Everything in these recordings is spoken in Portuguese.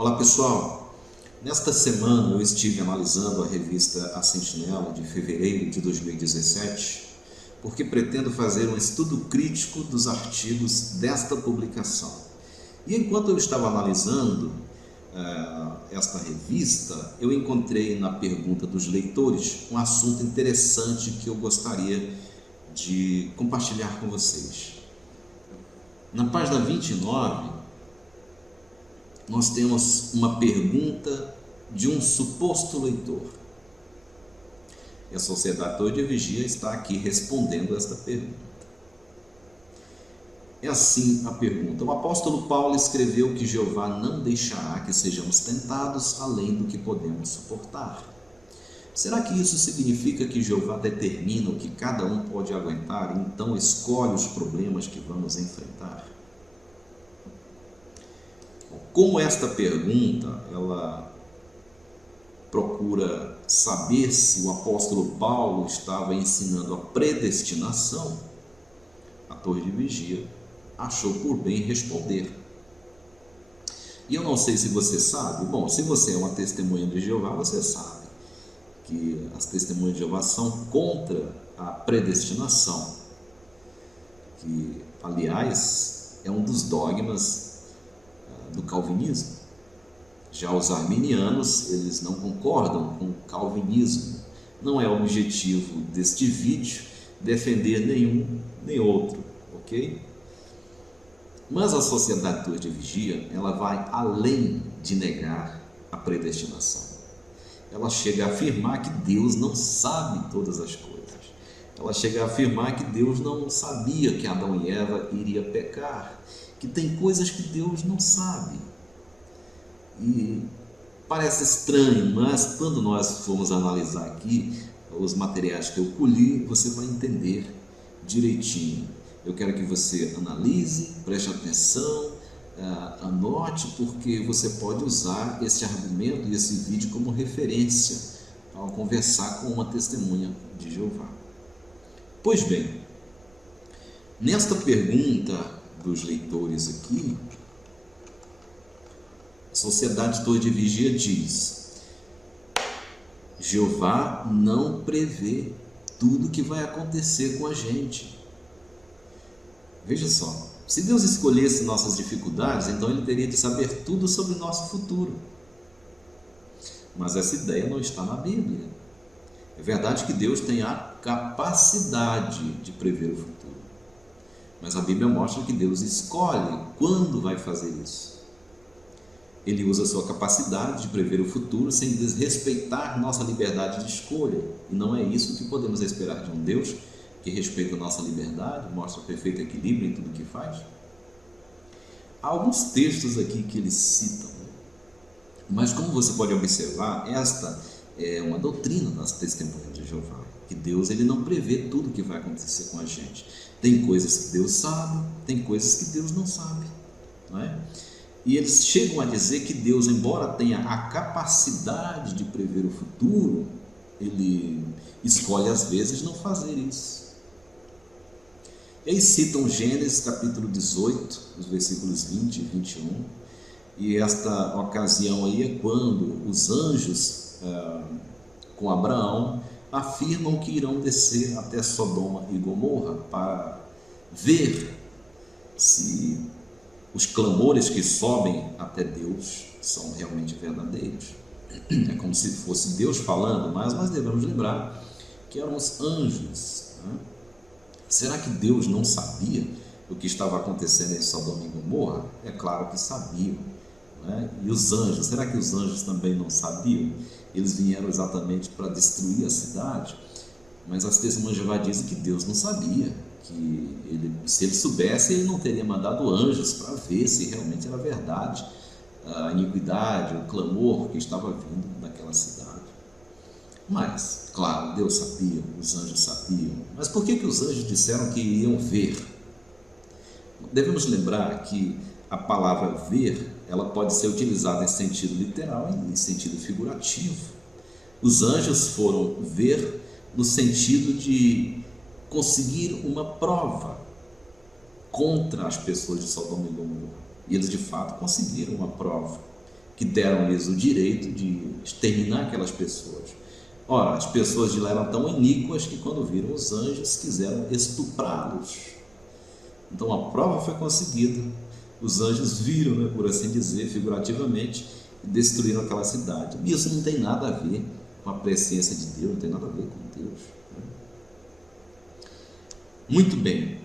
Olá pessoal, nesta semana eu estive analisando a revista A Sentinela de fevereiro de 2017, porque pretendo fazer um estudo crítico dos artigos desta publicação. E enquanto eu estava analisando esta revista, eu encontrei na pergunta dos leitores um assunto interessante que eu gostaria de compartilhar com vocês. Na página 29, nós temos uma pergunta de um suposto leitor. E a Sociedade Torre de Vigia está aqui respondendo esta pergunta. É assim a pergunta: o apóstolo Paulo escreveu que Jeová não deixará que sejamos tentados além do que podemos suportar. Será que isso significa que Jeová determina o que cada um pode aguentar e então escolhe os problemas que vamos enfrentar? Como esta pergunta, ela procura saber se o apóstolo Paulo estava ensinando a predestinação, a Torre de Vigia achou por bem responder. E eu não sei se você sabe, bom, se você é uma testemunha de Jeová, você sabe que as testemunhas de Jeová são contra a predestinação, que, aliás, é um dos dogmas do calvinismo. Já os arminianos, eles não concordam com o calvinismo. Não é o objetivo deste vídeo defender nenhum nem outro, ok? Mas a Sociedade Torre de Vigia, ela vai além de negar a predestinação. Ela chega a afirmar que Deus não sabe todas as coisas. Ela chega a afirmar que Deus não sabia que Adão e Eva iriam pecar, que tem coisas que Deus não sabe. E parece estranho, mas quando nós formos analisar aqui os materiais que eu colhi, você vai entender direitinho. Eu quero que você analise, preste atenção, anote, porque você pode usar esse argumento e esse vídeo como referência ao conversar com uma testemunha de Jeová. Pois bem, nesta pergunta dos leitores aqui, a Sociedade Torre de Vigia diz: Jeová não prevê tudo que vai acontecer com a gente. Veja só, se Deus escolhesse nossas dificuldades, então Ele teria de saber tudo sobre o nosso futuro. Mas essa ideia não está na Bíblia. É verdade que Deus tem a capacidade de prever o futuro, mas a Bíblia mostra que Deus escolhe quando vai fazer isso. Ele usa a sua capacidade de prever o futuro sem desrespeitar nossa liberdade de escolha. E não é isso que podemos esperar de um Deus que respeita a nossa liberdade, mostra o perfeito equilíbrio em tudo que faz. Há alguns textos aqui que eles citam, mas como você pode observar, esta é uma doutrina das testemunhas de Jeová, que Deus ele não prevê tudo que vai acontecer com a gente. Tem coisas que Deus sabe, tem coisas que Deus não sabe, não é? E eles chegam a dizer que Deus, embora tenha a capacidade de prever o futuro, Ele escolhe às vezes não fazer isso. E aí citam Gênesis capítulo 18, os versículos 20 e 21, e esta ocasião aí é quando os anjos com Abraão afirmam que irão descer até Sodoma e Gomorra para ver se os clamores que sobem até Deus são realmente verdadeiros. É como se fosse Deus falando, mas nós devemos lembrar que eram os anjos, né? Será que Deus não sabia o que estava acontecendo em Sodoma e Gomorra? É claro que sabiam, né? E os anjos, será que os anjos também não sabiam? Eles vieram exatamente para destruir a cidade, mas as testemunhas de Jeová dizem que Deus não sabia, que se ele soubesse, ele não teria mandado anjos para ver se realmente era verdade a iniquidade, o clamor que estava vindo daquela cidade. Mas, claro, Deus sabia, os anjos sabiam. Mas por que os anjos disseram que iriam ver? Devemos lembrar que a palavra ver, ela pode ser utilizada em sentido literal e em sentido figurativo. Os anjos foram ver no sentido de conseguir uma prova contra as pessoas de Sodoma e Gomorra. E eles de fato conseguiram uma prova que deram-lhes o direito de exterminar aquelas pessoas. Ora, as pessoas de lá eram tão iníquas que quando viram os anjos quiseram estuprá-los. Então a prova foi conseguida. Os anjos viram, né, por assim dizer, figurativamente, e destruíram aquela cidade. E isso não tem nada a ver com a presciência de Deus, não tem nada a ver com Deus. Muito bem.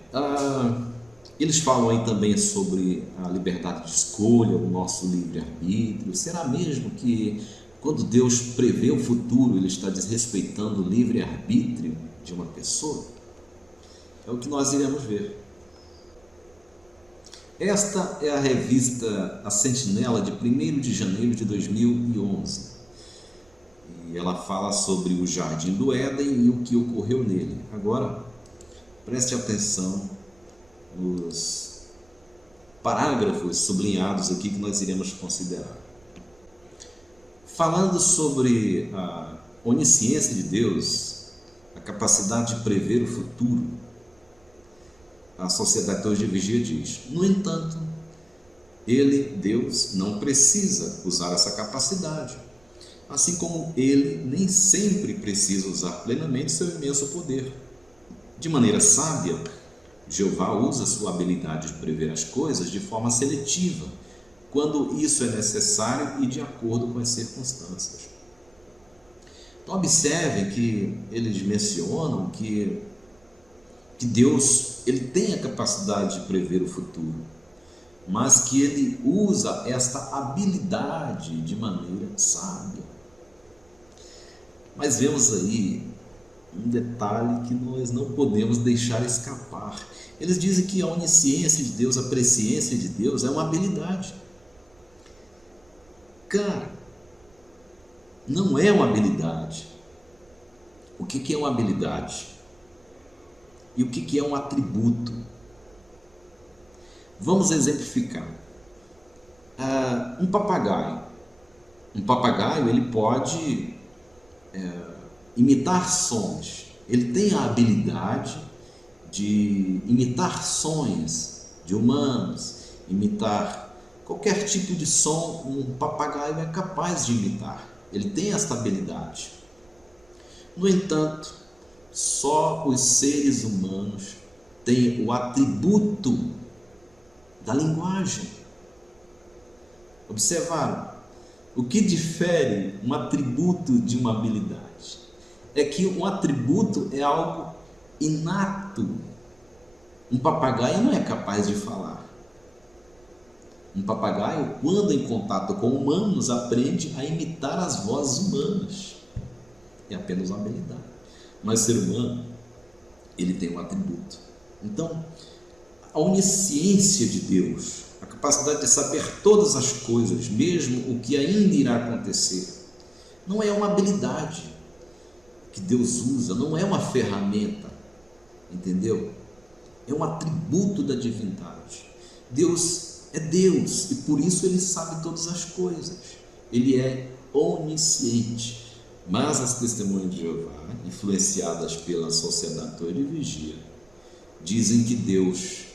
Eles falam aí também sobre a liberdade de escolha, o nosso livre-arbítrio. Será mesmo que quando Deus prevê o futuro, Ele está desrespeitando o livre-arbítrio de uma pessoa? É o que nós iremos ver. Esta é a revista A Sentinela de 1º de janeiro de 2011. E ela fala sobre o Jardim do Éden e o que ocorreu nele. Agora, preste atenção nos parágrafos sublinhados aqui que nós iremos considerar. Falando sobre a onisciência de Deus, a capacidade de prever o futuro, a Sociedade Teologia e Vigia diz: no entanto, Ele, Deus, não precisa usar essa capacidade, assim como Ele nem sempre precisa usar plenamente seu imenso poder. De maneira sábia, Jeová usa sua habilidade de prever as coisas de forma seletiva, quando isso é necessário e de acordo com as circunstâncias. Então observem que eles mencionam que Deus, Ele tem a capacidade de prever o futuro, mas que Ele usa esta habilidade de maneira sábia. Mas vemos aí um detalhe que nós não podemos deixar escapar. Eles dizem que a onisciência de Deus, a presciência de Deus é uma habilidade. Cara, não é uma habilidade. O que é uma habilidade? E o que é um atributo? Vamos exemplificar. Um papagaio. Um papagaio, ele pode imitar sons. Ele tem a habilidade de imitar sons de humanos, imitar qualquer tipo de som. Um papagaio é capaz de imitar. Ele tem esta habilidade. No entanto, só os seres humanos têm o atributo da linguagem. Observaram? O que difere um atributo de uma habilidade? É que um atributo é algo inato. Um papagaio não é capaz de falar. Um papagaio, quando em contato com humanos, aprende a imitar as vozes humanas. É apenas uma habilidade. Mas o ser humano, ele tem um atributo. Então, a onisciência de Deus, a capacidade de saber todas as coisas, mesmo o que ainda irá acontecer, não é uma habilidade que Deus usa, não é uma ferramenta, entendeu? É um atributo da divindade. Deus é Deus e por isso Ele sabe todas as coisas. Ele é onisciente. Mas as testemunhas de Jeová, influenciadas pela Sociedade Teologia e Vigia, dizem que Deus,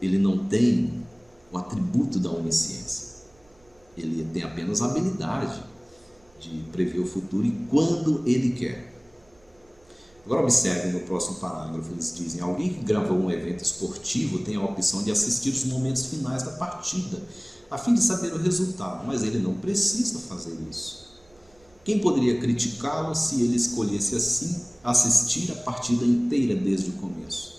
Ele não tem o atributo da onisciência. Ele tem apenas a habilidade de prever o futuro e quando Ele quer. Agora observe no próximo parágrafo, eles dizem: alguém que gravou um evento esportivo tem a opção de assistir os momentos finais da partida, a fim de saber o resultado, mas ele não precisa fazer isso. Quem poderia criticá-lo se ele escolhesse assim assistir a partida inteira desde o começo?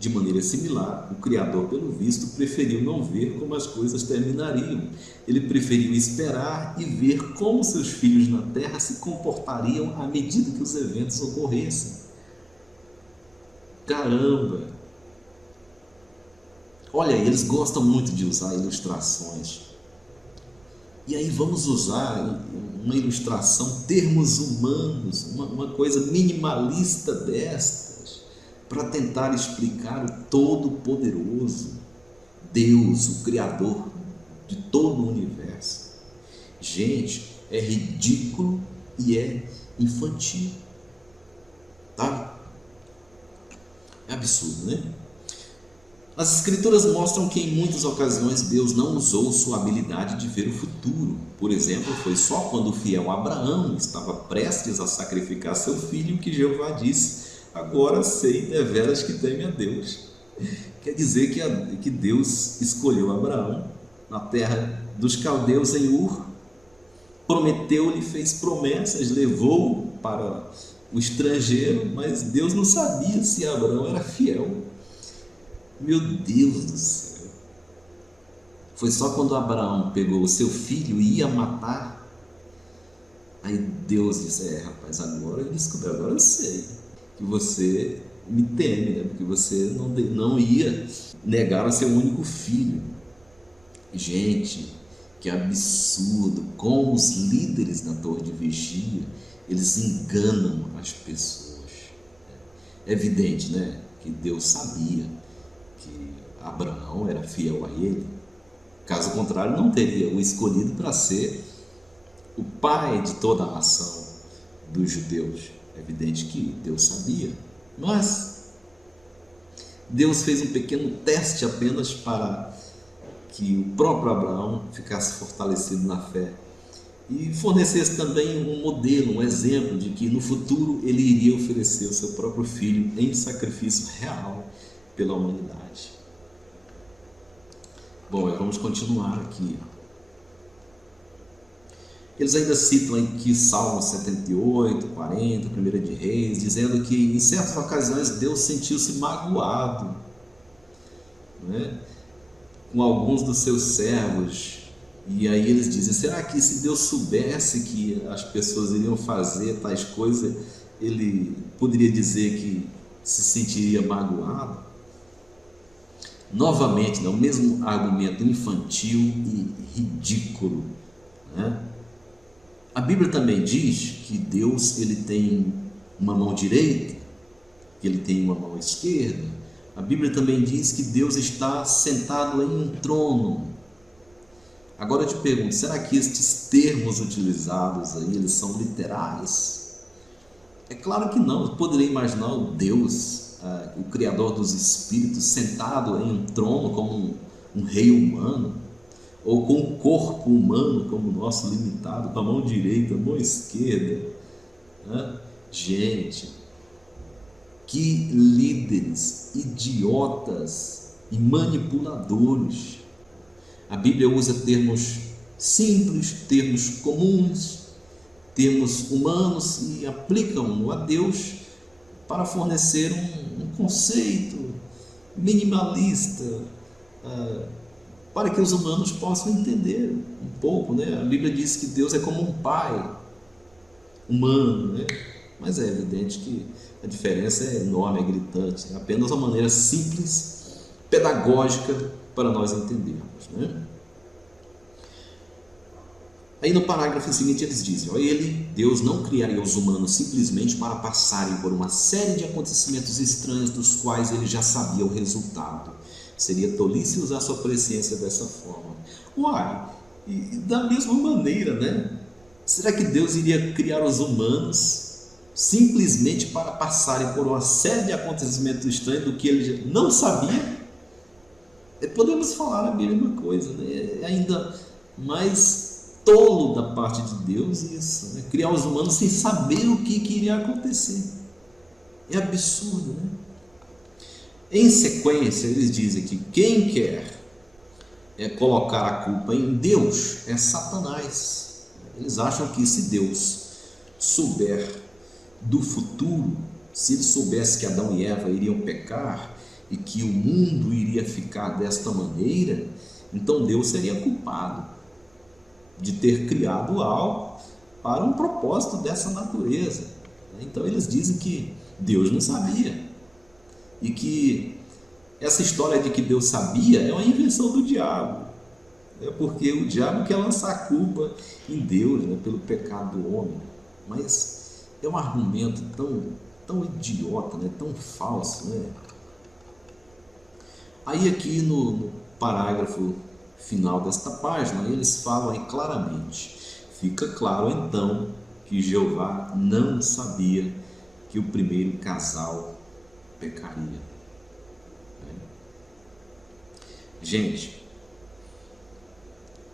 De maneira similar, o Criador, pelo visto, preferiu não ver como as coisas terminariam. Ele preferiu esperar e ver como seus filhos na terra se comportariam à medida que os eventos ocorressem. Caramba! Olha, eles gostam muito de usar ilustrações. E aí vamos usar uma ilustração, termos humanos, uma coisa minimalista destas, para tentar explicar o Todo-Poderoso, Deus, o Criador de todo o universo. Gente, é ridículo e é infantil, tá? É absurdo, né? As Escrituras mostram que em muitas ocasiões Deus não usou sua habilidade de ver o futuro. Por exemplo, foi só quando o fiel Abraão estava prestes a sacrificar seu filho que Jeová disse: agora sei deveras que teme a Deus. Quer dizer que Deus escolheu Abraão na terra dos caldeus em Ur, prometeu-lhe, fez promessas, levou-o para o estrangeiro, mas Deus não sabia se Abraão era fiel. Meu Deus do céu! Foi só quando Abraão pegou o seu filho e ia matar, aí Deus disse: rapaz, agora eu descobri, agora eu sei que você me teme, né? Porque você não ia negar o seu único filho. Gente, que absurdo! Como os líderes da torre de vigia, eles enganam as pessoas. É evidente, né, que Deus sabia que Abraão era fiel a ele. Caso contrário, não teria o escolhido para ser o pai de toda a nação dos judeus. É evidente que Deus sabia, mas Deus fez um pequeno teste apenas para que o próprio Abraão ficasse fortalecido na fé e fornecesse também um modelo, um exemplo de que no futuro ele iria oferecer o seu próprio filho em sacrifício real pela humanidade. Bom, vamos continuar aqui. Eles ainda citam aqui Salmo 78, 40, 1 de Reis, dizendo que em certas ocasiões Deus sentiu-se magoado, né, com alguns dos seus servos. E aí eles dizem: será que se Deus soubesse que as pessoas iriam fazer tais coisas, ele poderia dizer que se sentiria magoado? Novamente, né, o mesmo argumento infantil e ridículo, né? A Bíblia também diz que Deus ele tem uma mão direita, que ele tem uma mão esquerda. A Bíblia também diz que Deus está sentado em um trono. Agora eu te pergunto, será que estes termos utilizados aí, eles são literais? É claro que não. Eu poderia imaginar o Deus, o Criador dos Espíritos, sentado em um trono como um rei humano, ou com um corpo humano como o nosso limitado, com a mão direita, a mão esquerda, né? Gente, que líderes idiotas e manipuladores. A Bíblia usa termos simples, termos comuns, termos humanos e aplicam-no a Deus para fornecer um conceito minimalista, para que os humanos possam entender um pouco, né? A Bíblia diz que Deus é como um pai humano, né? Mas é evidente que a diferença é enorme, é gritante. É apenas uma maneira simples, pedagógica para nós entendermos, né? Aí no parágrafo seguinte eles dizem: Deus não criaria os humanos simplesmente para passarem por uma série de acontecimentos estranhos dos quais ele já sabia o resultado. Seria tolice usar sua presciência dessa forma. Uai, e da mesma maneira, né? Será que Deus iria criar os humanos simplesmente para passarem por uma série de acontecimentos estranhos do que ele não sabia? Podemos falar a mesma coisa, né? É ainda mais tolo da parte de Deus isso, né? Criar os humanos sem saber o que iria acontecer. É absurdo, né? Em sequência, eles dizem que quem quer colocar a culpa em Deus é Satanás. Eles acham que se Deus souber do futuro, se ele soubesse que Adão e Eva iriam pecar e que o mundo iria ficar desta maneira, então Deus seria culpado de ter criado algo para um propósito dessa natureza. Então eles dizem que Deus não sabia. E que essa história de que Deus sabia é uma invenção do diabo. É porque o diabo quer lançar a culpa em Deus, né, pelo pecado do homem. Mas é um argumento tão idiota, né, tão falso, né? Aí aqui no parágrafo final desta página, eles falam aí claramente: fica claro então que Jeová não sabia que o primeiro casal pecaria. Gente,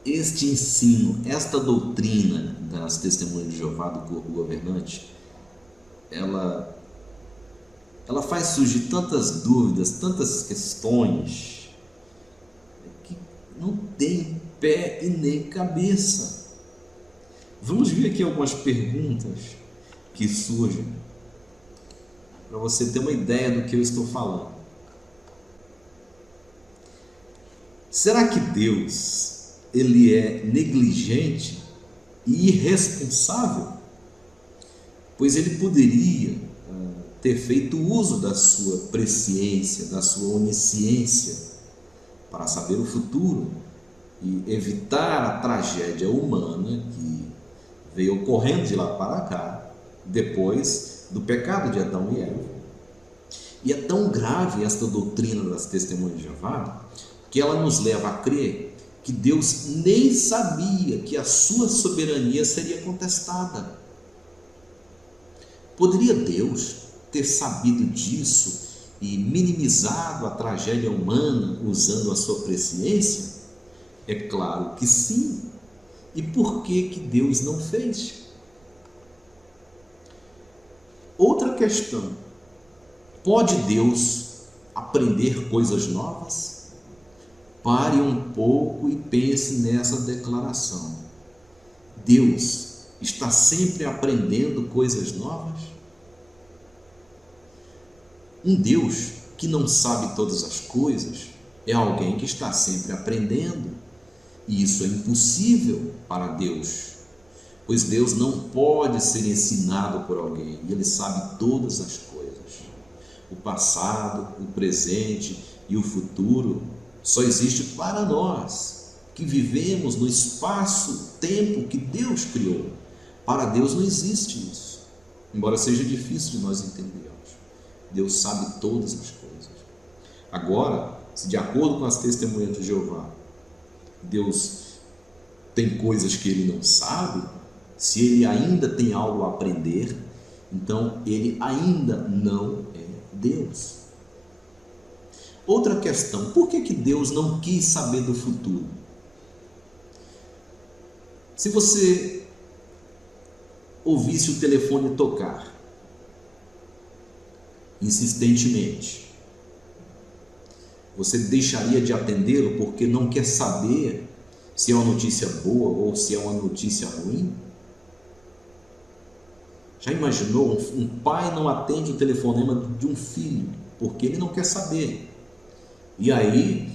este ensino, esta doutrina das testemunhas de Jeová do corpo governante, ela faz surgir tantas dúvidas, tantas questões, que não tem pé e nem cabeça. Vamos ver aqui algumas perguntas que surgem, para você ter uma ideia do que eu estou falando. Será que Deus, ele é negligente e irresponsável? Pois ele poderia ter feito uso da sua presciência, da sua onisciência, para saber o futuro e evitar a tragédia humana que veio ocorrendo de lá para cá, depois do pecado de Adão e Eva. E é tão grave esta doutrina das testemunhas de Jeová, que ela nos leva a crer que Deus nem sabia que a sua soberania seria contestada. Poderia Deus ter sabido disso e minimizado a tragédia humana usando a sua presciência? É claro que sim. E por que Deus não fez? Outra questão: pode Deus aprender coisas novas? Pare um pouco e pense nessa declaração. Deus está sempre aprendendo coisas novas? Um Deus que não sabe todas as coisas é alguém que está sempre aprendendo. E isso é impossível para Deus, pois Deus não pode ser ensinado por alguém, e Ele sabe todas as coisas. O passado, o presente e o futuro só existe para nós, que vivemos no espaço-tempo que Deus criou. Para Deus não existe isso, embora seja difícil de nós entendermos. Deus sabe todas as coisas. Agora, se de acordo com as testemunhas de Jeová, Deus tem coisas que Ele não sabe, se Ele ainda tem algo a aprender, então Ele ainda não é Deus. Outra questão: por que Deus não quis saber do futuro? Se você ouvisse o telefone tocar insistentemente, você deixaria de atendê-lo porque não quer saber se é uma notícia boa ou se é uma notícia ruim? Já imaginou? Um pai não atende o telefonema de um filho porque ele não quer saber. E aí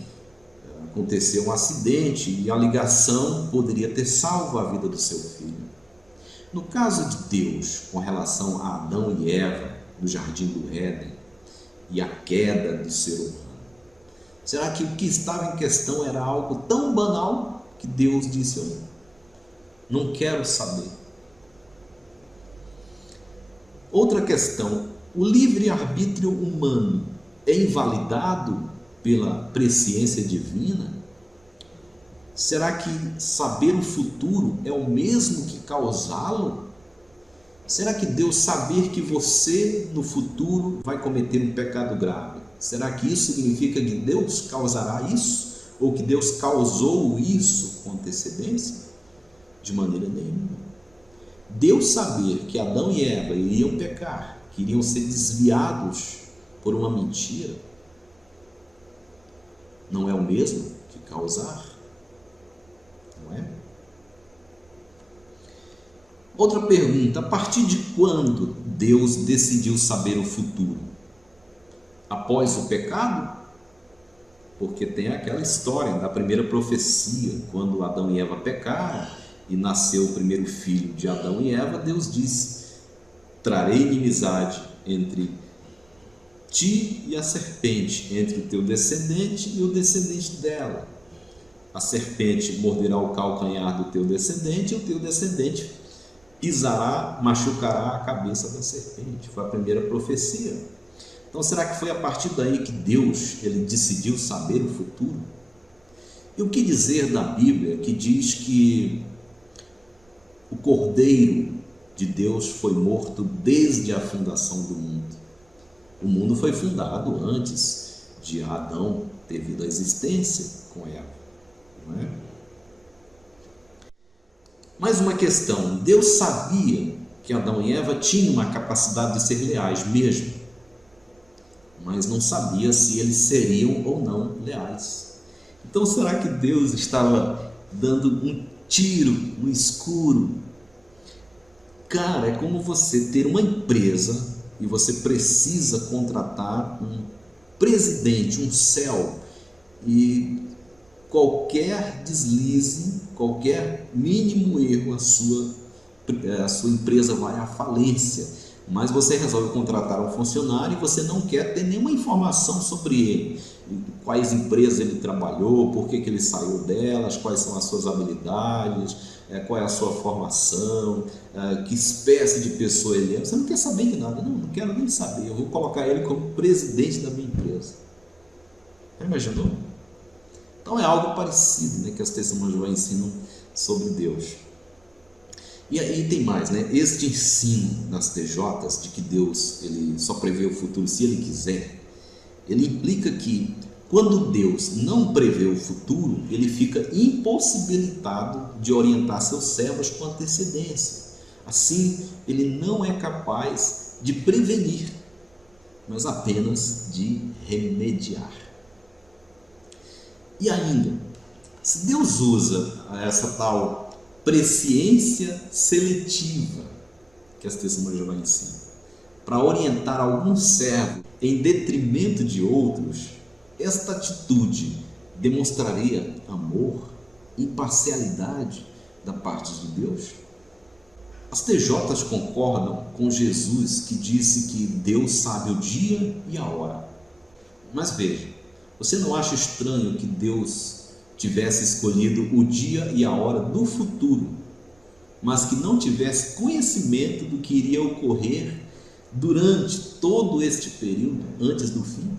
aconteceu um acidente e a ligação poderia ter salvo a vida do seu filho. No caso de Deus, com relação a Adão e Eva no jardim do Éden e a queda do ser humano, será que o que estava em questão era algo tão banal que Deus disse: eu não quero saber? Outra questão: o livre-arbítrio humano é invalidado pela presciência divina? Será que saber o futuro é o mesmo que causá-lo? Será que Deus saber que você no futuro vai cometer um pecado grave, será que isso significa que Deus causará isso? Ou que Deus causou isso com antecedência? De maneira nenhuma. Deus saber que Adão e Eva iriam pecar, que iriam ser desviados por uma mentira, não é o mesmo que causar? Não é? Outra pergunta: a partir de quando Deus decidiu saber o futuro? Após o pecado? Porque tem aquela história da primeira profecia, quando Adão e Eva pecaram e nasceu o primeiro filho de Adão e Eva, Deus disse: trarei inimizade entre ti e a serpente, entre o teu descendente e o descendente dela. A serpente morderá o calcanhar do teu descendente, e o teu descendente pisará, machucará a cabeça da serpente. Foi a primeira profecia. Então, será que foi a partir daí que Deus ele decidiu saber o futuro? E o que dizer da Bíblia, que diz que o Cordeiro de Deus foi morto desde a fundação do mundo? O mundo foi fundado antes de Adão devido à existência com Eva, não é? Mais uma questão: Deus sabia que Adão e Eva tinham a capacidade de ser leais mesmo, mas não sabia se eles seriam ou não leais. Então, será que Deus estava dando um tiro no escuro? Cara, é como você ter uma empresa e você precisa contratar um presidente, um CEO, e qualquer deslize, qualquer mínimo erro, a sua empresa vai à falência. Mas você resolve contratar um funcionário e você não quer ter nenhuma informação sobre ele. Quais empresas ele trabalhou, por que ele saiu delas, quais são as suas habilidades, qual é a sua formação, que espécie de pessoa ele é. Você não quer saber de nada. Não quero nem saber. Eu vou colocar ele como presidente da minha empresa. Já imaginou? Então é algo parecido, né, que as testemunhas de Jeová ensinam sobre Deus. E aí tem mais, né? Este ensino das TJs de que Deus ele só prevê o futuro se Ele quiser, ele implica que quando Deus não prevê o futuro, Ele fica impossibilitado de orientar seus servos com antecedência. Assim, Ele não é capaz de prevenir, mas apenas de remediar. E ainda, se Deus usa essa tal presciência seletiva que as testemunhas de Jeová ensinam para orientar algum servo em detrimento de outros, esta atitude demonstraria amor, imparcialidade da parte de Deus? As TJs concordam com Jesus, que disse que Deus sabe o dia e a hora. Mas veja, você não acha estranho que Deus tivesse escolhido o dia e a hora do futuro, mas que não tivesse conhecimento do que iria ocorrer durante todo este período, antes do fim?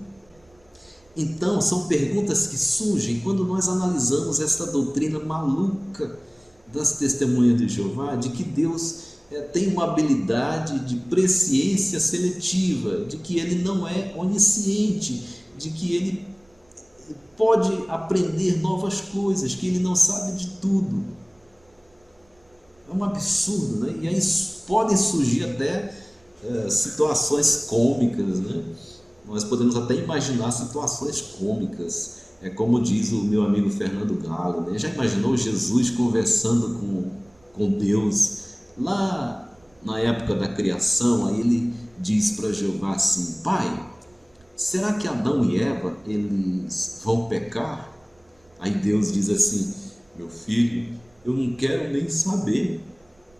Então, são perguntas que surgem quando nós analisamos esta doutrina maluca das testemunhas de Jeová, de que Deus tem uma habilidade de presciência seletiva, de que Ele não é onisciente, de que Ele pode aprender novas coisas, que Ele não sabe de tudo. É um absurdo, né? E aí podem surgir até situações cômicas, né? Nós podemos até imaginar situações cômicas, como diz o meu amigo Fernando Galo, né? Já imaginou Jesus conversando com Deus lá na época da criação? Aí ele diz para Jeová assim: Pai, será que Adão e Eva eles vão pecar? Aí Deus diz assim: meu filho, eu não quero nem saber.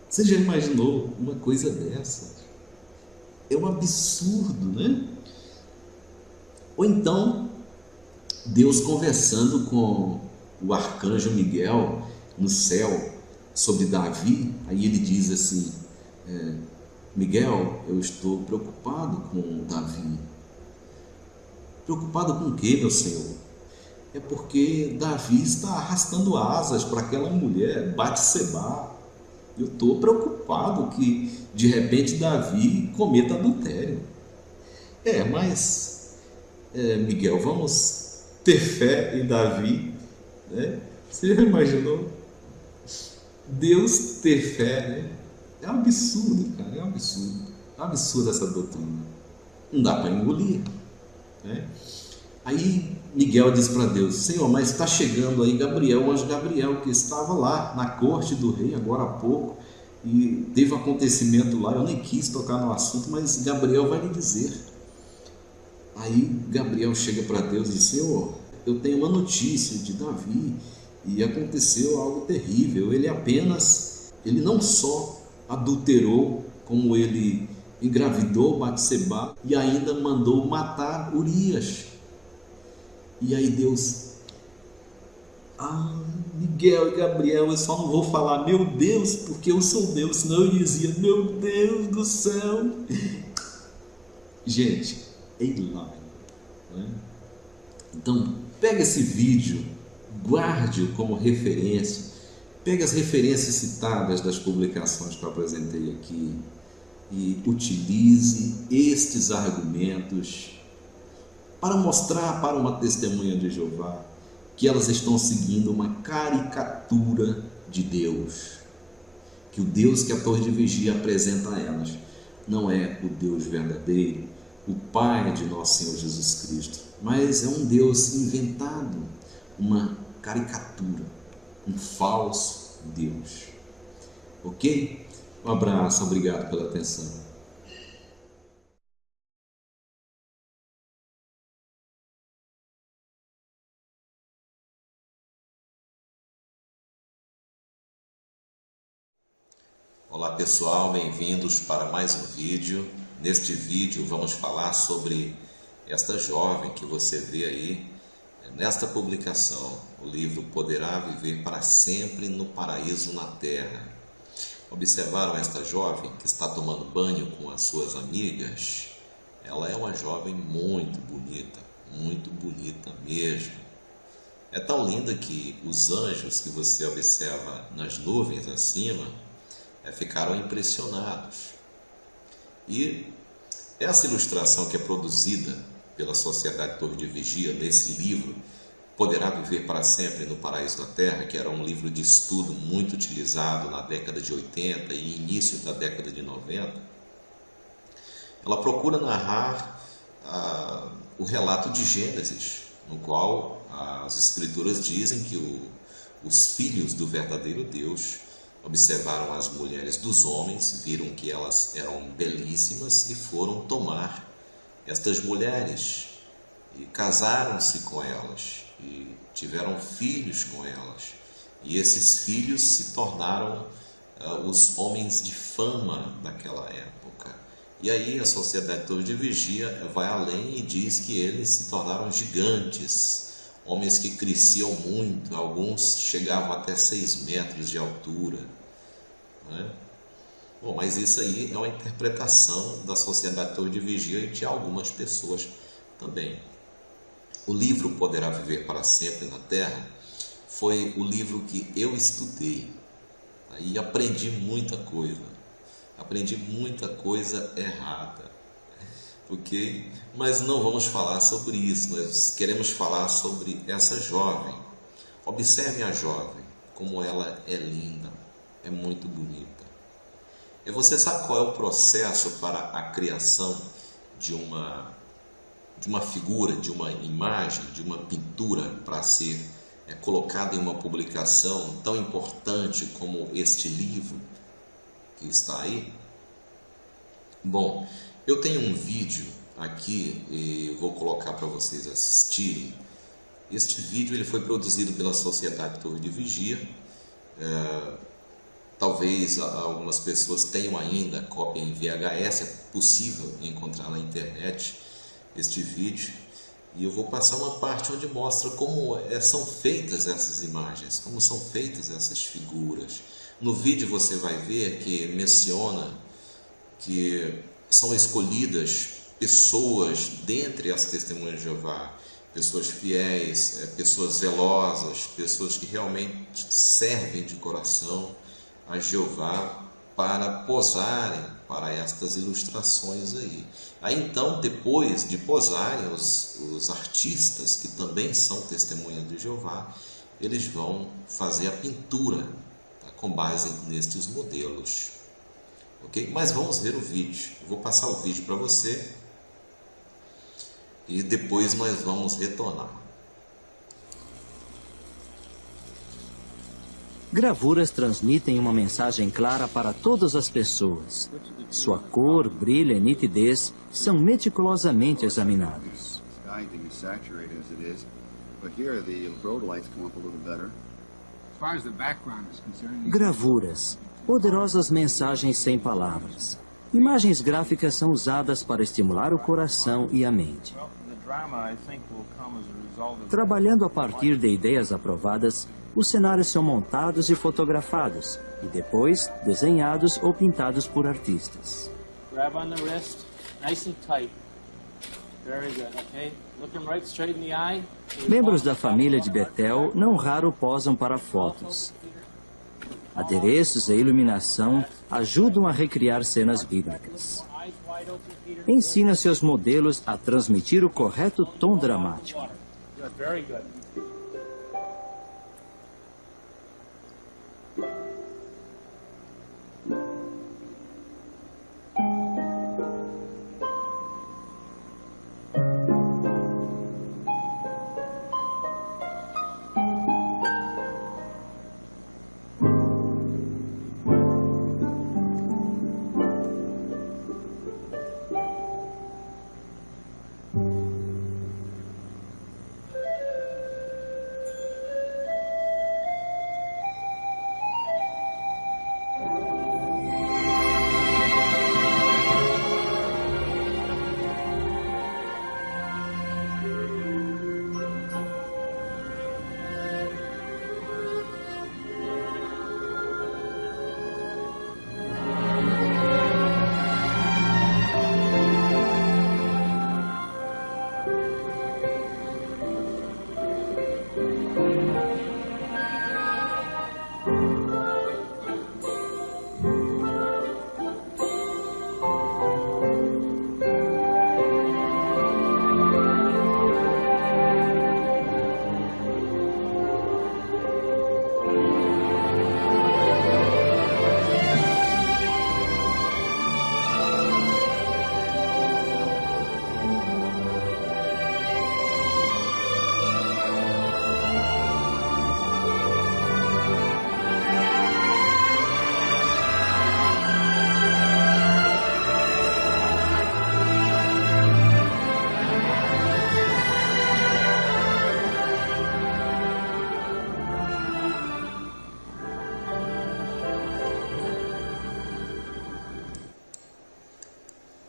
Você já imaginou uma coisa dessa? É um absurdo, né? Ou então, Deus conversando com o arcanjo Miguel no céu sobre Davi, aí ele diz assim: Miguel, eu estou preocupado com Davi. Preocupado com o quê, meu Senhor? É porque Davi está arrastando asas para aquela mulher, Batseba. Eu estou preocupado que de repente Davi cometa adultério. Mas Miguel, vamos ter fé em Davi, né? Você já imaginou? Deus ter fé, né? É um absurdo, cara, é um absurdo. É um absurdo essa doutrina. Não dá para engolir, né? Aí Miguel diz para Deus: Senhor, mas está chegando aí Gabriel, o anjo Gabriel, que estava lá na corte do rei agora há pouco, e teve um acontecimento lá, eu nem quis tocar no assunto, mas Gabriel vai lhe dizer. Aí Gabriel chega para Deus e diz: Senhor, eu tenho uma notícia de Davi, e aconteceu algo terrível. Ele não só adulterou, como ele engravidou Batseba e ainda mandou matar Urias. E aí Deus: Miguel e Gabriel, eu só não vou falar meu Deus, porque eu sou Deus, senão eu dizia: meu Deus do céu. Gente, é hilário, né? Então, pega esse vídeo, guarde-o como referência, pega as referências citadas das publicações que eu apresentei aqui e utilize estes argumentos para mostrar para uma testemunha de Jeová que elas estão seguindo uma caricatura de Deus, que o Deus que a Torre de Vigia apresenta a elas não é o Deus verdadeiro, o Pai de nosso Senhor Jesus Cristo, mas é um Deus inventado, uma caricatura, um falso Deus. Ok? Um abraço, obrigado pela atenção. Olá pessoal, bem-vindos para mais um vídeo. Neste vídeo vamos falar sobre esta jovem que você vê aí nesta publicação, o livro Poderá Viver para Sempre no Paraíso na Terra. Observaram esta jovem que está tomando banho com as suas amigas? Ela é uma jovem muito bonita mesmo. É tão linda que os anjos que você observa nas nuvens acima ficaram impressionados. E essa ilustração que é produzida pela Sociedade Torre de Vigia, nesse livro, Poderá Viver para Sempre no Paraíso da Terra, que era um livro de estudo muito utilizado na década de 80 e início da década de 90, ela procura narrar o relato de Gênesis, no qual as Escrituras dizem que os filhos do verdadeiro Deus observaram as mulheres dos homens, viram que elas eram belíssimas e foram tomar estas mulheres e casaram-se com elas e tiveram filhos com elas. E esses filhos se tornaram os homens de fama daquela época. E aí a Sociedade Torre de Vigia vai além e diz que eles se tornaram gigantes, homens que cresciam muito, alguns chegavam até 6 metros de altura, né? Bom, mas isso aí é uma interpretação da Sociedade Torre de Vigia e de algumas pessoas também. O livro Poderá Viver para Sempre na Terra foi o livro que eu estudei e aprendi muita coisa errada. Ok? Mas não vamos falar sobre isso, nós queremos falar sobre essa jovem. Observe a jovem, como ela é linda, é muito bonita. E você sabe qual é o processo para a criação de uma figura, de uma imagem, de uma pintura para ser colocada em uma publicação tão importante como este livro que está aí? Bom, eu tenho um vídeo aqui e eu vou colocar para vocês assistirem. Este vídeo ele foi produzido pela Sociedade Torre de Vigia. Talvez algumas pessoas tenham ainda cópia em VHS, é possível encontrar na internet este vídeo. E eu vou passar uma parte onde mostra como são feitas essas imagens, como são feitas essas figuras. No vídeo você vai ver que menciona que são escolhidas pessoas dentre as testemunhas de Jeová, pessoas fiéis, pessoas zelosas, pessoas que realmente servem de coração a Jeová para posarem para estas ilustrações aí. Aí então, depois de posarem, os artistas, que também são testemunhas de Jeová, eles vão fazer a pintura, tá, com base nestes modelos. Ok? Mas vamos ver o vídeo. Eu vou passar o vídeo para você e depois nós vamos retornar. Gravuras transmitem uma mensagem clara para todas as pessoas. Sua cor, brilho e nitidez são meticulosamente examinados. Gravuras, poderosas mensagens sem palavras. Imagens gráficas são usadas para estimular o coração e a mente. Trabalhando a partir de ideias aprovadas, os cenários são montados e fotografados, e depois desenhados ou pintados por artistas. Membros da família de Betel não raro posam para fotos. Adereços e iluminação ajudam a recriar cenas bíblicas. Ensina seus modelos a transmitir o correto tom dramático.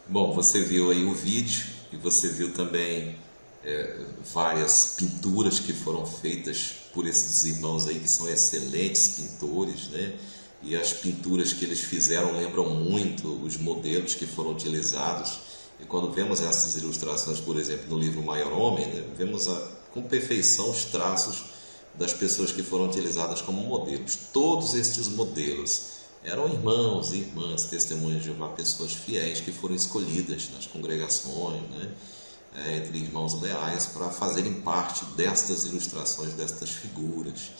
Bom, você viu aí o vídeo e você viu também várias pinturas que foram feitas por esses irmãos aí que são excelentes pintores, né? E as pinturas que eles fizeram lembram muito os modelos que foram utilizados. E quando vemos essas ilustrações, por exemplo, no livro Maior Homem, né, vemos com perfeição os traços das pessoas que foram utilizadas como modelos. Todos estes modelos eram irmãos e irmãs, testemunhas de Jeová, pessoas fiéis que foram escolhidas nas congregações, né, entre irmãos leais, para fazerem parte destas ilustrações, destas figuras.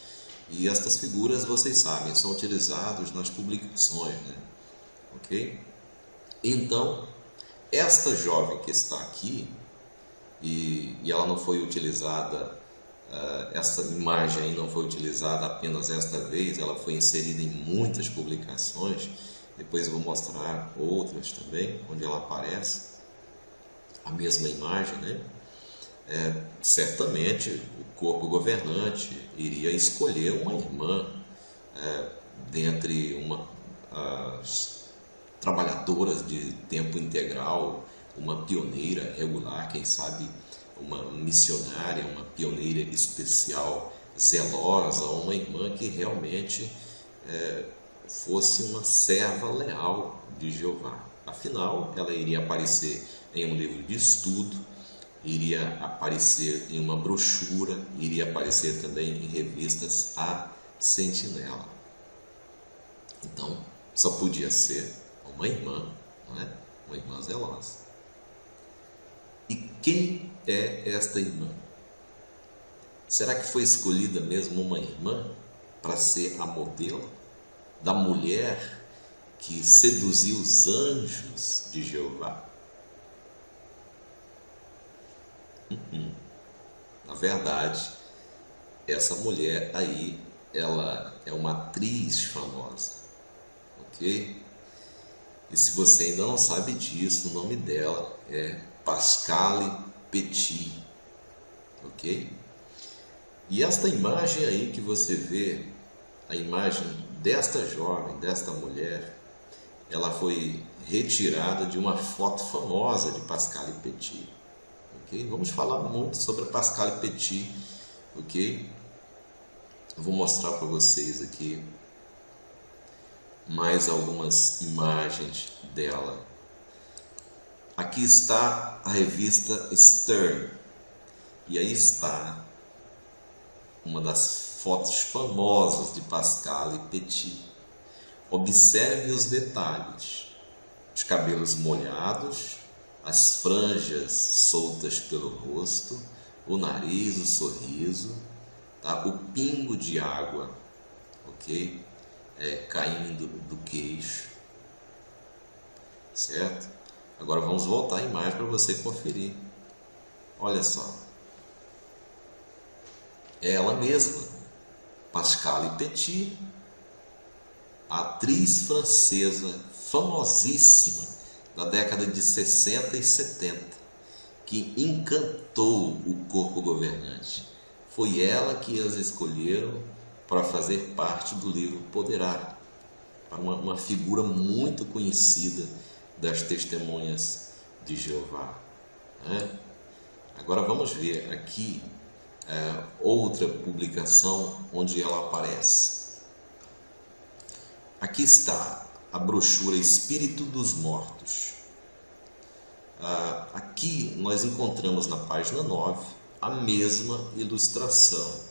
E estas figuras, vocês sabem, são utilizadas nas publicações, né? Ok? Então, esta jovem que está aqui, e ela não foi utilizada, essa imagem aí não foi utilizada apenas esta vez, ela foi inserida em muitas publicações. Depois eu vou mostrar outras também, onde ela aparece, a mesma imagem, né? Certamente o corpo governante iria escolher uma irmã dentre as trabalhadoras de tempo integral, uma pioneira regular, quem sabe uma missionária, uma pioneira especial, zelosa, uma irmã que realmente fosse uma serva leal de Jeová. Afinal, ela iria aparecer em um livro de estudo, iria aparecer em uma brochura, iria aparecer também em revistas A Sentinela. Então, só podia ser uma irmã, não é? Uma irmã zelosa. E quem é esta irmã? Será que foi escolhida mesmo uma irmã para ser a modelo da mulher que seduziu os anjos de Jeová? Na verdade, essa mulher aí, ela é uma atriz famosa, ok? E se você ainda não sabe disso, o nome dela é Pascale Petit, ok? E esta imagem aí que você vê, a imagem desta jovem, desta mulher, ela foi retirada de uma foto famosa de Pascale Petit, ok? Vamos falar muito sobre a Pascale Petit, ok? Eu vou mostrar para vocês aqui mais algumas imagens dela. Aqui está a revista Stern, e aí está uma das fotos famosas de Pascale Petit. Observe os detalhes. os cabelos molhados, as franjas soltas pelo rosto, o nariz, o sorriso, tá? O pingo de água, ok? Caindo do queixo, certo? Agora vamos voltar a imagem para você conferir. Olha só, é ela mesma, Pascale Petit, atriz francesa famosíssima da década de 60 e 70, que encantou o corpo governante. Foi ela que as escolheram para fazer parte do livro Poderá, para uma figura muito conhecida das testemunhas de Jeová, né? Agora vamos ver aqui outra publicação onde ela aparece. Aqui está a brochura Espírito dos Mortos. Aqui nós encontramos na página 9 a mesma ilustração.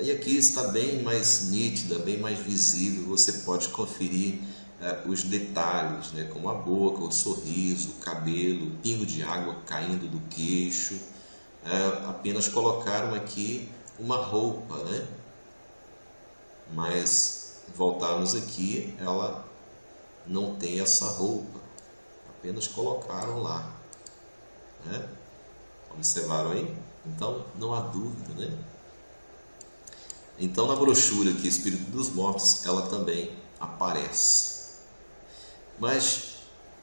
E aqui está bem mais nítida, bem mais visível, você pode conferir os detalhes, né, como a boca, o sorriso, o cabelo, o pingo de água caindo do queixo. Apenas colocaram aqui uma roupa, né? Mas voltarmos aqui, ela não tem essa roupa, apenas colocaram lá, né? Observaram aí? Então não há dúvida, né? Então na brochura aqui, Espírito dos Mortos, ela também aparece. Mas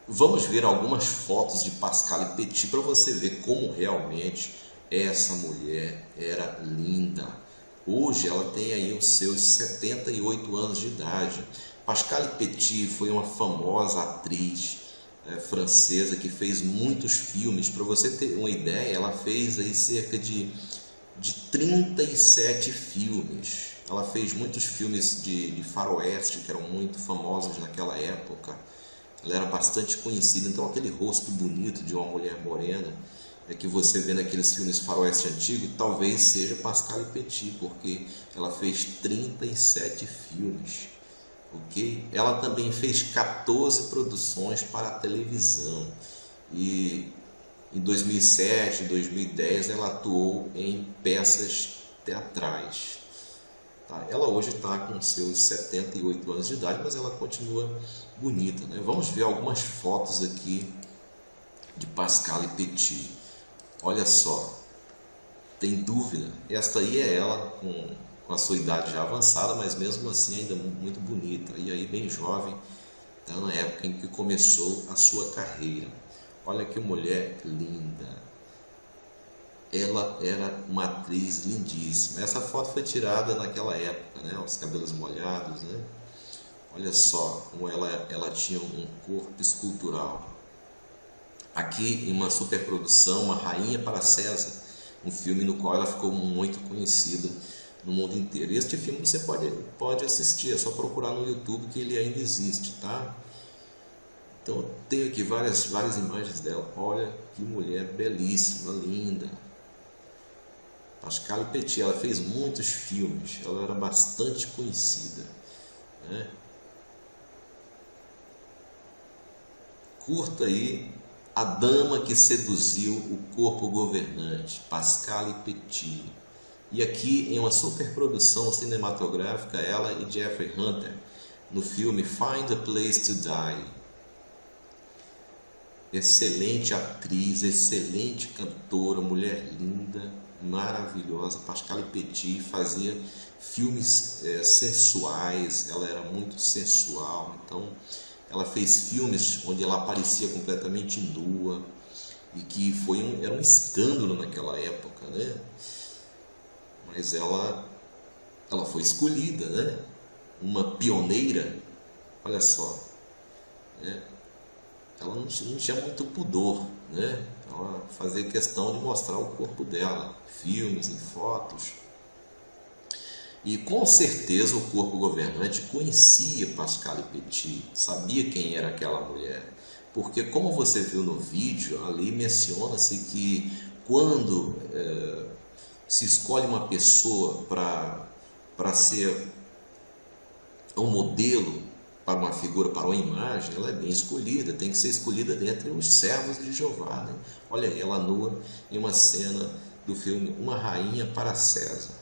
vamos ver algumas fotos de Pascale Petit para você ver como realmente essa mulher era linda. Hoje ela tem aí os seus 78 anos de idade. Pascale Petit foi uma famosa atriz francesa que fez muitos filmes. Para você ter uma ideia, ela fez aí cerca de 37 filmes. Ela fez muitos filmes de faroeste que eram muito famosos naquela época. Ela era bastante conhecida, então aquele rosto bonito de uma mulher morena que você vê naqueles filmes faroeste antigo, talvez seja Pascale Petit, porque ela fez 37 filmes, ok? Ela também fez 14 produções para a televisão e em 2007, 2010 ela atuou em peças teatrais. Tá? Ela hoje está com seus 78 anos de idade, mas ela continua bonita, né? Vamos ver algumas fotos aqui de Pascale Petit. Olha só, tem dúvida? Esta aí é ela com a sua idade já avançada, mas mesmo assim ainda muito bonita. E aí bem jovem, tá? Na época em que começou a sua carreira. Olha que mulher linda. Ela era uma atriz lindíssima. Essa foto foi tirada naquela época, né? Os cabelos molhados, né? Olha só como ela tinha um corpo escultural. Aqui em uma superprodução, Uma Rainha para César, um filme no qual ela ficou muito conhecida no mundo inteiro. E este filme você pode assistir, é só procurar no YouTube que ele ainda existe, tá? Então eu tenho aqui várias imagens dela. Olha que mulher belíssima, linda. Pascale Petit, ela fez muitos filmes, ela era bastante conhecida, né? Curta aí A Dama que Seduziu o Corpo Governante, Pascale Petit. E aqui em uma superprodução cinematográfica, ela e Jeffrey Hunter, no filme Find a Place to Die. Excelente atriz, excelente cantora, mulher linda, maravilhosa. Pascale Petit fazia filmes sensuais, ela era muito sensual, então ela fez filmes onde ela aparecia completamente nua e que era um escândalo naquela época, né? Mas ela foi escolhida, né? Uma pioneira, olha só, né? Ela não tinha muito pudor, né? Ela fazia questão de mostrar o corpo dela, filmes e fotos. E com certeza o corpo governante conhecia Pascale Petit, sabia quem era aquela mulher. Porque como você viu no vídeo, ali menciona-se que quando se escolhe uma pessoa para ser um modelo para uma figura, para uma imagem, ela é bem escolhida, tem que ser escolhida dentre os servos de Jeová, né? Olha aí, ela nua em uma cena do filme Uma Rainha para César.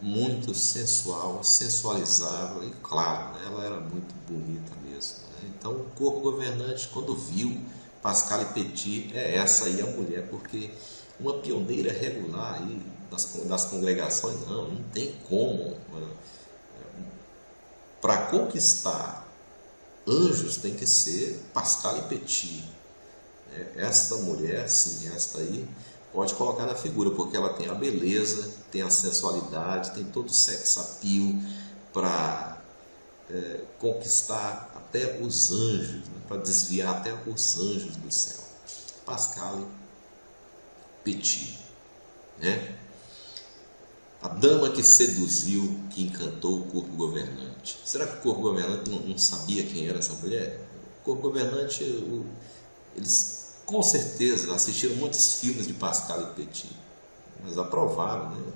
Muito sensual, sensualizável e claro, né? Ela era muito bonita mesmo, né? Então o corpo governante, quando viu Pascale Petit, é essa aí a mulher, porque uma pioneira regular aí das congregações, não tem como. Para conquistar anjos tem que ser Pascale Petit. Esta mulher, sim, esta aí, pode colocar na figura, porque ela tem a beleza, tem a sensualidade, tem todo o sex appeal para conquistar até os anjos, né? Para desviar até os anjos do céu. Pascale Petit, né? A dama que seduziu, que encantou o corpo governante. Será que o corpo governante não sabia quem era essa mulher? O corpo governante, eles com certeza assistiram muitos filmes de Pascale Petit, mas aprovaram, né?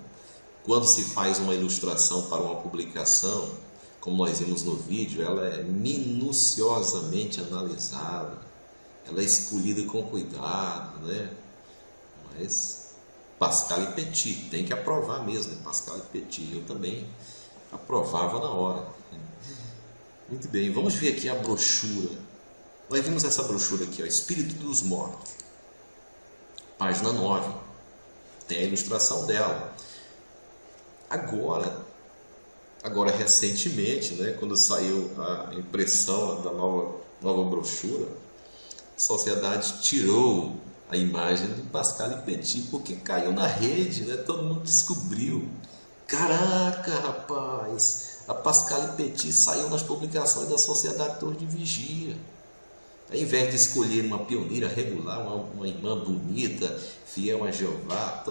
Quando se faz uma ilustração para uma publicação, como nós vimos no vídeo, ela é minuciosamente analisada, ela é escolhida com cuidado, né? Mas Pascale Petit, tem que aprovar mesmo, né? Pascale Petit, eu também aprovava na hora. Muito bem, vamos ver aqui a brochura. Nós vimos essa brochura aqui, ó, Espírito dos Mortos, página 9, tem a ilustração dela. Agora recentemente, né, quando saiu a impressão da nova brochura, a sociedade tirou a imagem de Pascale Petit, porque caiu na rede, né? Todo mundo descobriu. Caraca, rapaz, a Pascale Petit saiu nas publicações da Sociedade Torre de Vigia. Ao invés de escolher uma pioneira regular, uma irmã bonita, fiel a Jeová,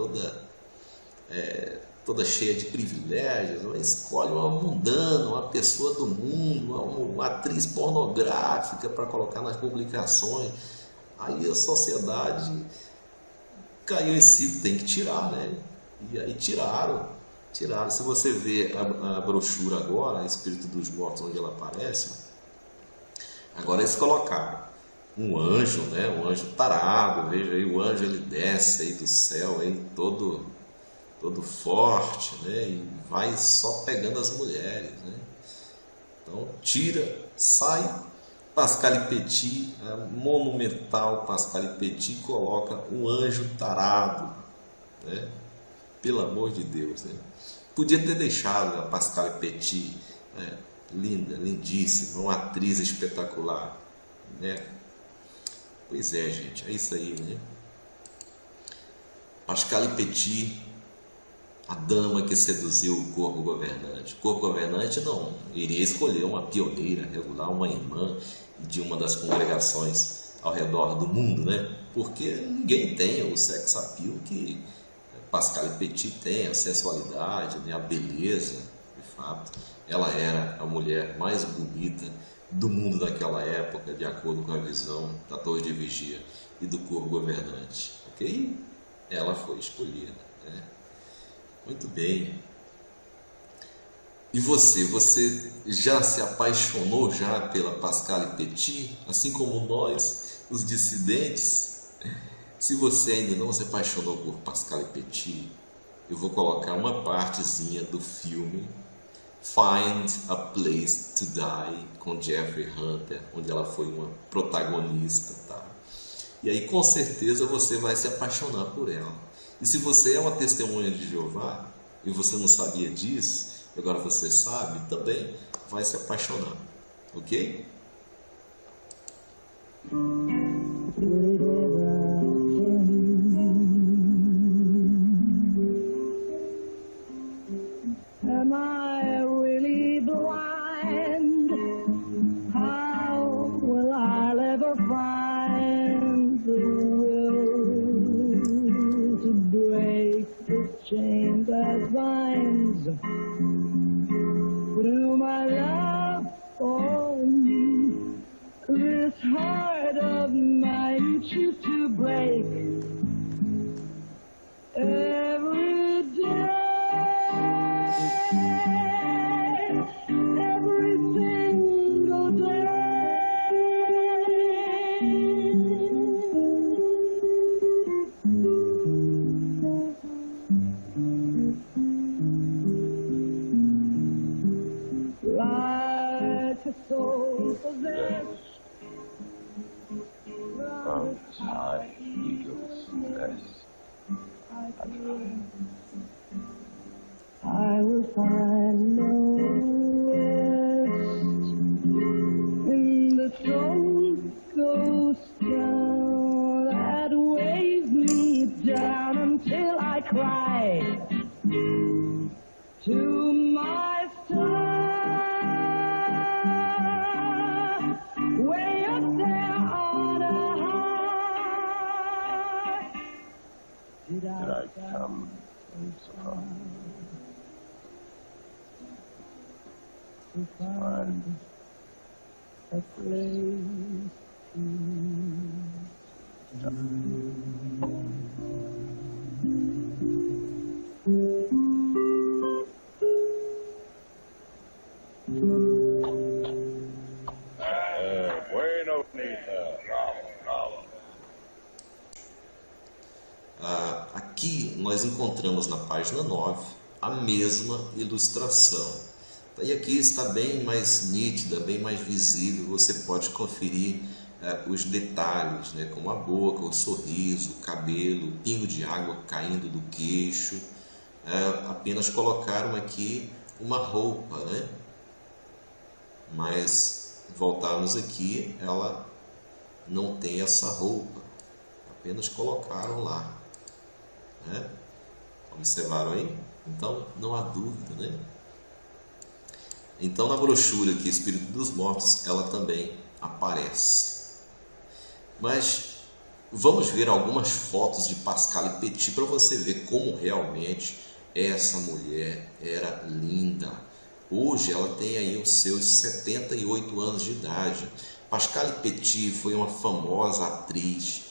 toda cheia de privilégios, ela escolhe uma mundana, uma pessoa do mundo, uma atriz pornográfica para colocar nas publicações. Aí a sociedade caiu em si, tem que tirar, né? E aí tiraram. Se você vê a brochura agora, Espírito dos Mortos, onde ela aparece, agora eles colocaram um anjo, né? Um anjo tarado, veja aí, o anjo ele desce aí do céu, aí todo forte, né? E vai só pegando as mulheres, né? Então tira, sai. Pascale Petit, monumental Pascale Petit, coloca um anjo tarado, né? Pelo amor de Deus, né? Podia ter deixado a Pascale Petit, né? Linda, lindíssima, uma atriz espetacular, né? Pois é, gente, é isso aí, né? Pascale Petit, a dama que seduziu o corpo governante. O corpo governante não iria escolher uma pioneira regular, uma irmã de uma das congregações ao redor do mundo, né? Porque ninguém tem o sex appeal que Pascale Petit tem, a sensualidade, né? A beleza, de fato. Ela era a mulher mais bonita do mundo daquela época, de acordo com a visão da Torre de Vigia e do corpo governante. Ok? Ela foi escolhida, né? Muito bem. E você já se apaixonou já pela Pascale Petit? Assim como nós, os dissidentes? Se você ainda não se apaixonou por Pascale Petit, eu vou colocar uma partezinha do filme Find a Place to Die, com Jeffrey Hunter, onde ela foi uma protagonista, tá? E aí com certeza você vai se apaixonar por ela. E se você é uma testemunha de Jeová e você não sabia disso, agora você sabe, também vai se apaixonar, ok? Am I really blind? How will I ever find the will to break the chain that binds through my love for you, this heart of soul possessed. From high eagle's nest. I will find no rest in the throne ghost town that weighs me down until I cry to my star, way up there on a high. Did I Come so far to find a place bueno, Nita. Bravo, bravo. Aqui nós encontramos na página 9 a mesma ilustração. E aqui está bem mais nítida, bem mais visível, você pode conferir os detalhes, né, como a boca, o sorriso, o cabelo, o pingo de água caindo do queixo. Apenas colocaram aqui uma roupa, né? Mas voltarmos aqui, ela não tem essa roupa, apenas colocaram lá, né? Observaram aí? Então não há dúvida, né? Então na brochura aqui, Espírito dos Mortos, ela também aparece. Mas vamos ver algumas fotos de Pascale Petit para você ver como realmente essa mulher era linda. Hoje ela tem aí os seus 78 anos de idade. Pascale Petit foi uma famosa atriz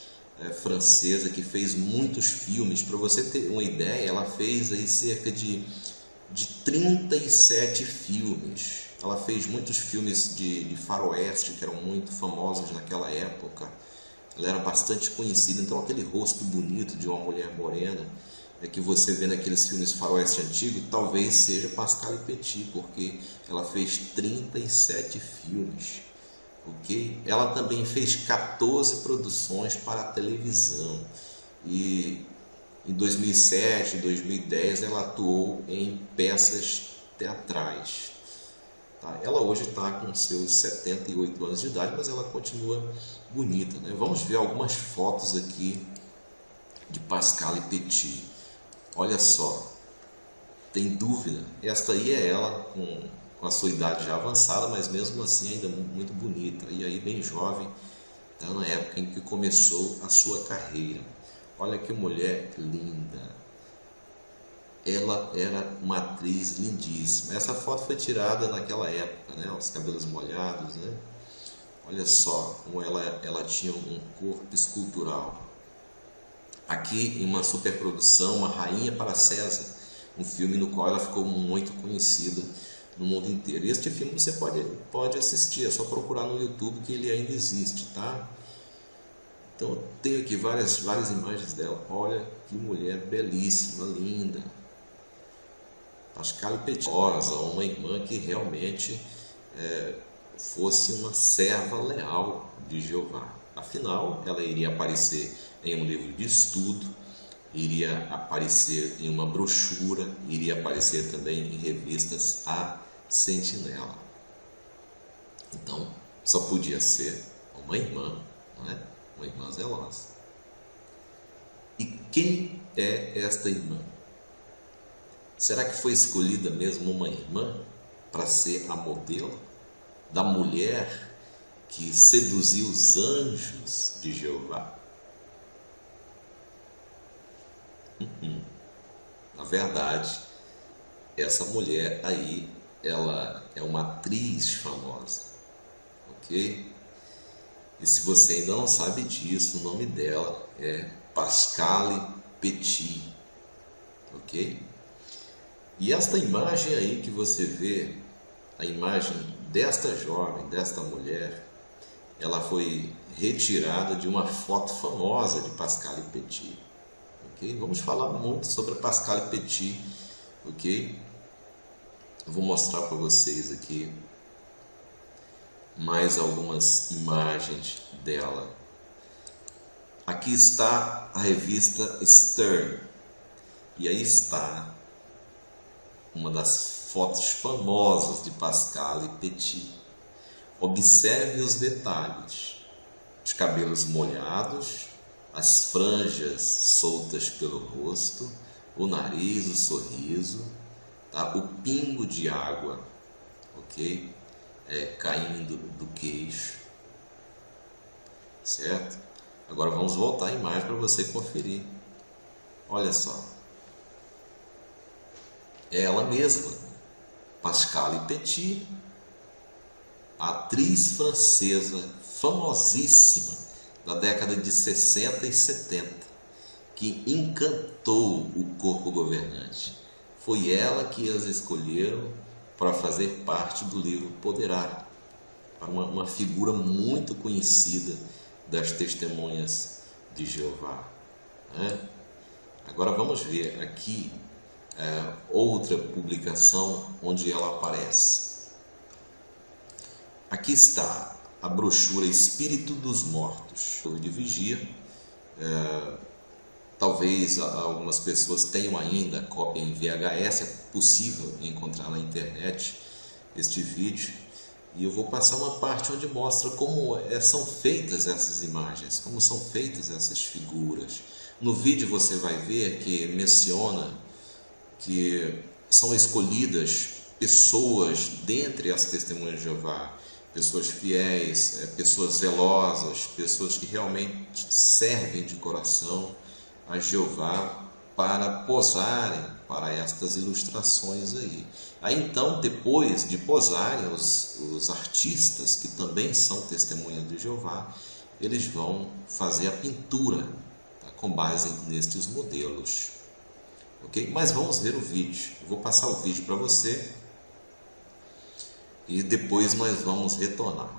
francesa que fez muitos filmes. Para você ter uma ideia, ela fez aí cerca de 37 filmes. Ela fez muitos filmes de faroeste que eram muito famosos naquela época. Ela era bastante conhecida, então aquele rosto bonito de uma mulher morena que você vê naqueles filmes faroeste antigo, talvez seja Pascale Petit, porque ela fez 37 filmes. Ok? Ela também fez 14 produções para a televisão e em 2007, 2010 ela atuou em peças teatrais. Tá? Ela hoje está com seus 78 anos de idade, mas ela continua bonita, né? Vamos ver algumas fotos aqui de Pascale Petit. Olha só, tem dúvida? Esta aí é ela com a sua idade já avançada, mas mesmo assim ainda muito bonita. E aí bem jovem, tá? Na época em que começou a sua carreira. Olha que mulher linda. Ela era uma atriz lindíssima. Essa foto foi tirada naquela época, né? Os cabelos molhados, né? Olha só como ela tinha um corpo escultural. Aqui em uma superprodução, Uma Rainha para César, um filme no qual ela ficou muito conhecida no mundo inteiro. E este filme você pode assistir, é só procurar no YouTube que ele ainda existe, tá? Então eu tenho aqui várias imagens dela. Olha que mulher belíssima, linda. Pascale Petit, uma irmã que realmente fosse uma serva leal de Jeová. Afinal, ela iria aparecer em um livro de estudo, iria aparecer em uma brochura, iria aparecer também em revistas A Sentinela. Então, só podia ser uma irmã, não é? Uma irmã zelosa. E quem é esta irmã? Será que foi escolhida mesmo uma irmã para ser a modelo da mulher que seduziu os anjos de Jeová? Na verdade, essa mulher aí, ela é uma atriz famosa, ok? E se você ainda não sabe disso, o nome dela é Pascale Petit, ok? E esta imagem aí que você vê, a imagem desta jovem, desta mulher, ela foi retirada de uma foto famosa de Pascale Petit. Okay? Vamos falar muito sobre a Pascale Petit, ok? Eu vou mostrar para vocês aqui mais algumas imagens dela. Aqui está a revista Stern, e aí está uma das fotos famosas de Pascal e Petit. Observe os detalhes: os cabelos molhados, as franjas soltas pelo rosto, o nariz, o sorriso, tá? O pingo de água, ok? Caindo do queixo, certo? Agora vamos voltar à imagem para você conferir. Olha só, é ela mesma, Pascal e Petit, atriz francesa famosíssima da década de 60 e 70, que encantou o corpo governante. Foi ela que as escolheram para fazer parte do livro Poderá, uma figura muito conhecida das testemunhas de Jeová, né? Agora vamos ver aqui outra publicação onde ela aparece. Aqui está a brochura Espírito dos Mortos, de Vigia. Talvez algumas pessoas tenham ainda cópia em VHS, é possível encontrar na internet este vídeo. E eu vou passar uma parte onde mostra como são feitas essas imagens, como são feitas essas figuras. No vídeo você vai ver que menciona que são escolhidas pessoas dentre as testemunhas de Jeová, pessoas fiéis, pessoas zelosas, pessoas que realmente servem de coração a Jeová para posarem para estas ilustrações aí. Aí então, depois de posarem, os artistas, que também são testemunhas de Jeová, eles vão fazer a pintura, tá, com base nestes modelos. Ok? Mas vamos ver o vídeo. Eu vou passar o vídeo para você e depois nós vamos retornar.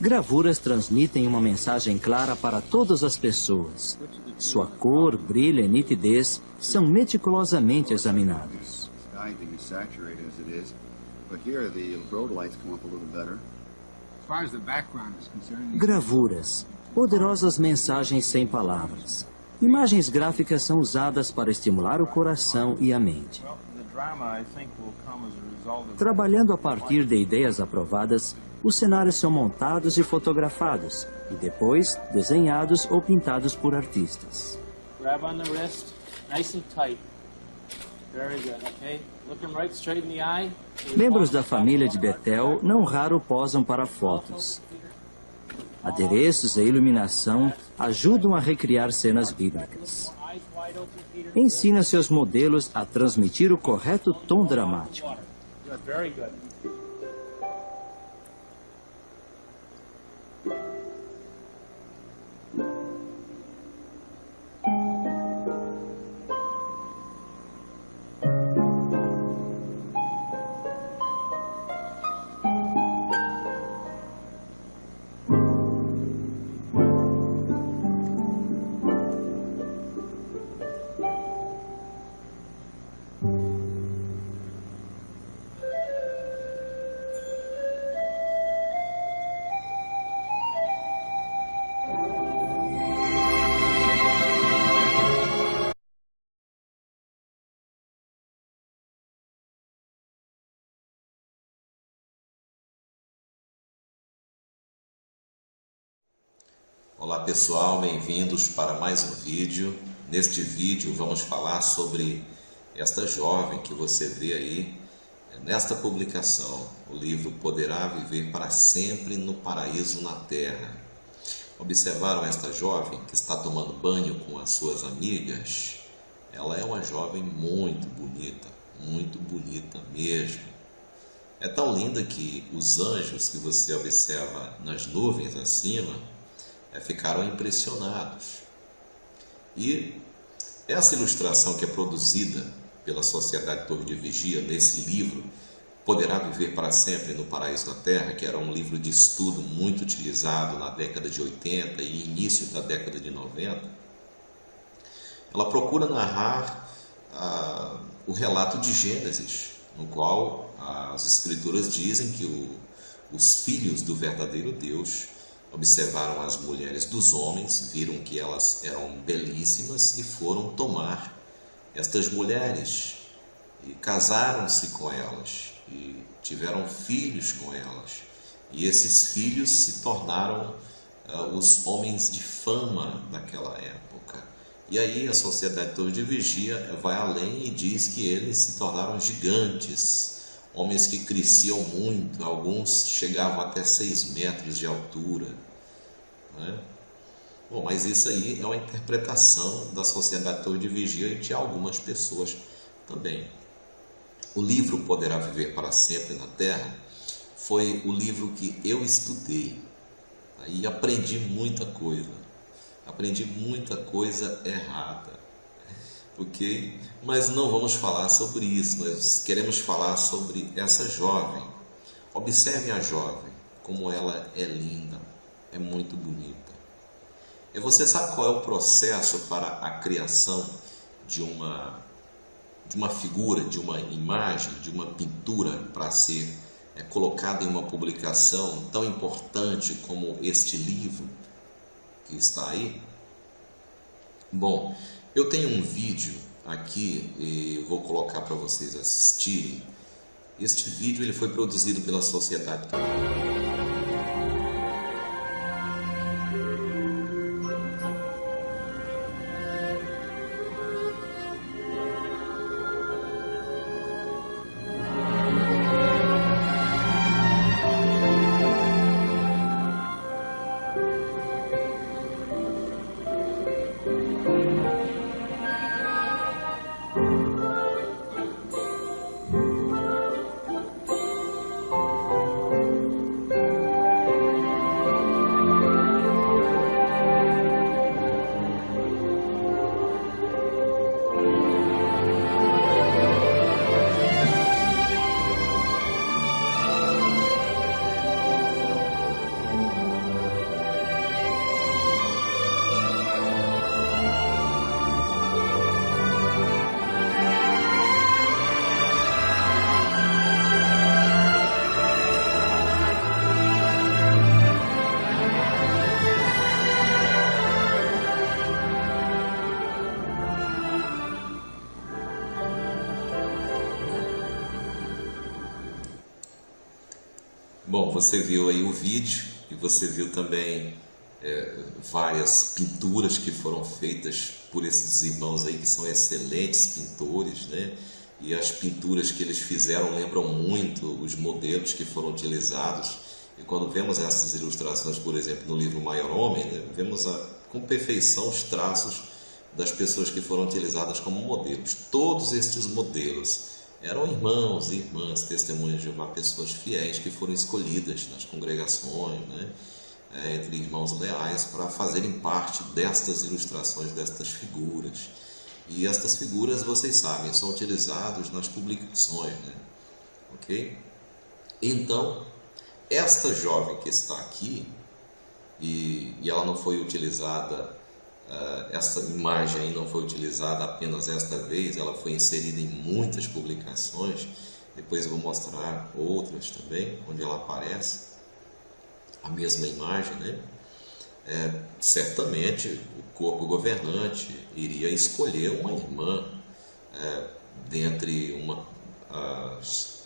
Gravuras transmitem uma mensagem clara para todas as pessoas. Sua cor, brilho e nitidez são meticulosamente examinados. Gravuras, poderosas mensagens sem palavras. Imagens gráficas são usadas para estimular o coração e a mente. Trabalhando a partir de ideias aprovadas, os cenários são montados e fotografados, e depois desenhados ou pintados por artistas. Membros da família de Betel não raro posam para fotos. Adereços e iluminação ajudam a recriar cenas bíblicas. Ensina seus modelos a transmitir o correto tom dramático. Olá pessoal, bem-vindos para mais um vídeo. Neste vídeo vamos falar sobre esta jovem que você vê aí nesta publicação, o livro Poderá Viver para Sempre no Paraíso na Terra. Observaram esta jovem que está tomando banho com as suas amigas? Ela é uma jovem muito bonita mesmo. É tão linda que os anjos que você observa nas nuvens acima ficaram impressionados. E essa ilustração que é produzida pela Sociedade Torre de Vigia, nesse livro, Poderá Viver para Sempre no Paraíso da Terra, que era um livro de estudo muito utilizado na década de 80 e início da década de 90, ela procura narrar o relato de Gênesis, no qual as escrituras dizem que os filhos do verdadeiro Deus observaram as mulheres dos homens, viram que elas eram belíssimas e foram tomar estas mulheres e casaram-se com elas e tiveram filhos com elas. E esses filhos se tornaram os homens de fama daquela época. E aí a Sociedade Torre de Vigia vai além e diz que eles se tornaram gigantes, homens que cresciam muito, alguns chegavam até 6 metros de altura, né? Bom, mas isso aí é uma interpretação da Sociedade Torre de Vigia e de algumas pessoas também. O livro Poderá Viver para Sempre na Terra foi o livro que eu estudei e aprendi muita coisa. Aprendi muita coisa errada, ok? Mas não vamos falar sobre isso, nós queremos falar sobre essa jovem. Observe a jovem, como ela é linda, é muito bonita. E você sabe qual é o processo para a criação de uma figura, de uma imagem, de uma pintura para ser colocada em uma publicação tão importante como este livro que está aí? Bom, eu tenho um vídeo aqui e vou colocar para vocês assistirem. Este vídeo ele foi produzido pela Sociedade. Bom, você viu aí o vídeo e você viu também várias pinturas que foram feitas por esses irmãos aí que são excelentes pintores, né? E as pinturas que eles fizeram lembram muito os modelos que foram utilizados. E quando vemos essas ilustrações, por exemplo, no livro Maior Homem, né, vemos com perfeição os traços das pessoas que foram utilizadas como modelos. Todos estes modelos eram irmãos e irmãs, testemunhas de Jeová, pessoas fiéis que foram escolhidas nas congregações, né, entre irmãos leais, para fazerem parte destas ilustrações, destas figuras. E estas figuras, vocês sabem, são utilizadas nas publicações, né? Ok? Então, esta jovem que está aqui, e ela não foi utilizada, essa imagem aí não foi utilizada apenas esta vez, ela foi inserida em muitas publicações. Depois eu vou mostrar outras também, onde ela aparece, a mesma imagem, né? Certamente o corpo governante iria escolher uma irmã dentre as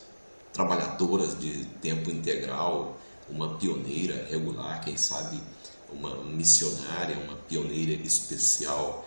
trabalhadoras de tempo integral, uma pioneira regular, quem sabe uma missionária, uma pioneira especial,